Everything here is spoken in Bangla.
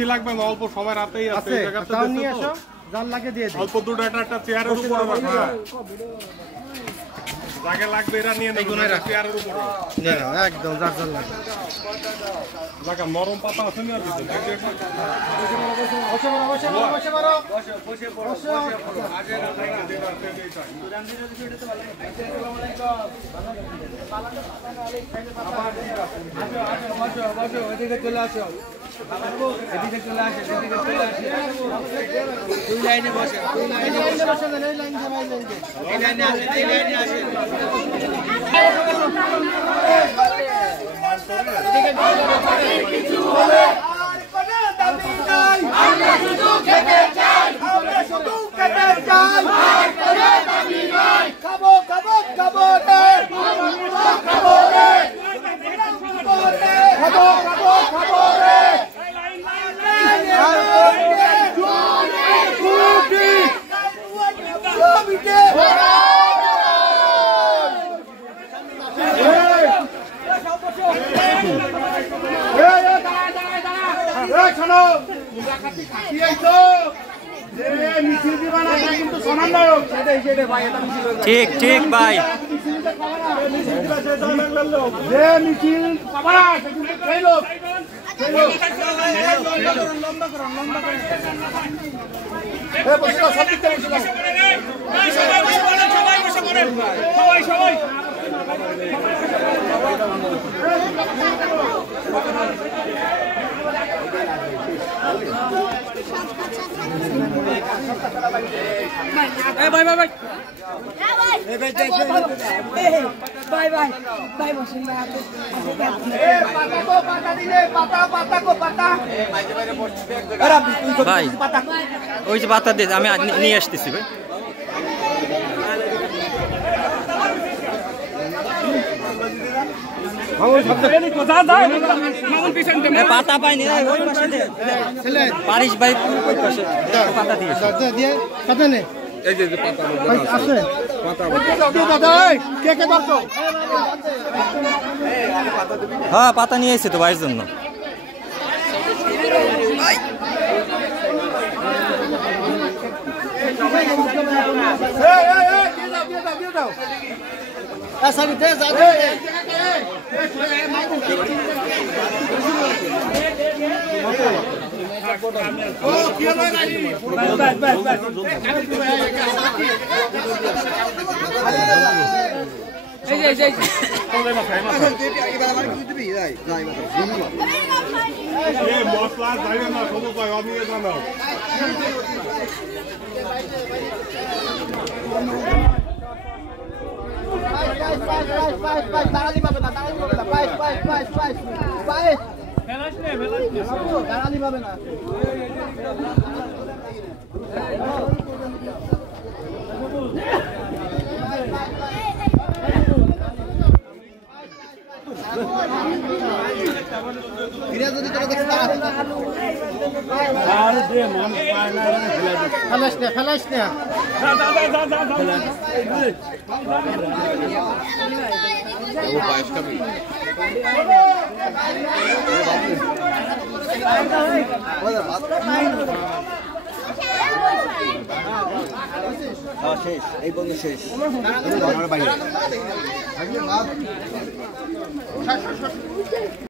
লাগবে না, অল্প সময় রাতেই আছে এই জায়গাটা তাও নিয়ে এসো, জাল লাগে দিয়ে দিই। অল্প দুটো একটা চেয়ারের উপরে রাখা জায়গা লাগবে, এরা নিয়ে নেবে চেয়ারের উপরে নিয়ে নাও একদম জাল জাল লাগে। লাগা নরম পাতা আছে না দিতে বসে মারো বসে মারো বসে মারো বসে বসে আগে এদিকে চলে আসো, এদিকে চলে আসে, এদিকে চলে আসে। দুই লাইনে বসে, দুই লাইনে বসে, এই লাইন দিয়ে ভাই লাইন দিয়ে এই লাইনে আসে, এই লাইনে আসে। আমরা শুধু খেতে চাই, আমরা শুধু খেতে চাই, খাবো খাবো খাবো রে, খাবো রে, খাবো খাবো খাবো রে। ঠিক ঠিক ভাই, ভাই ওই যে পাতা দিয়ে আমি নিয়ে আসতেছি ভাই। পাতা পাইনি ওই পাশে পারিস ভাই, ওই পাশে পাতা দিয়ে পাতা নে, এই যে পাতা আছে পাতা কে কে ধরছো? হ্যাঁ পাতা নিয়ে এসেছে তো ভাইয়ের জন্য। মশলা যাইবে না, সবু পাই অনিয়ে জানাও। দাঁড়ালি পাবে না, দাঁড়ালি পাবে না, পাইস পাইস পাইস পাইস পাইস ফেলাস নে, দাঁড়ালি পাবে না। ফেলাস নে, ফেলাস নে। শেষ, এই বন্ধু শেষ।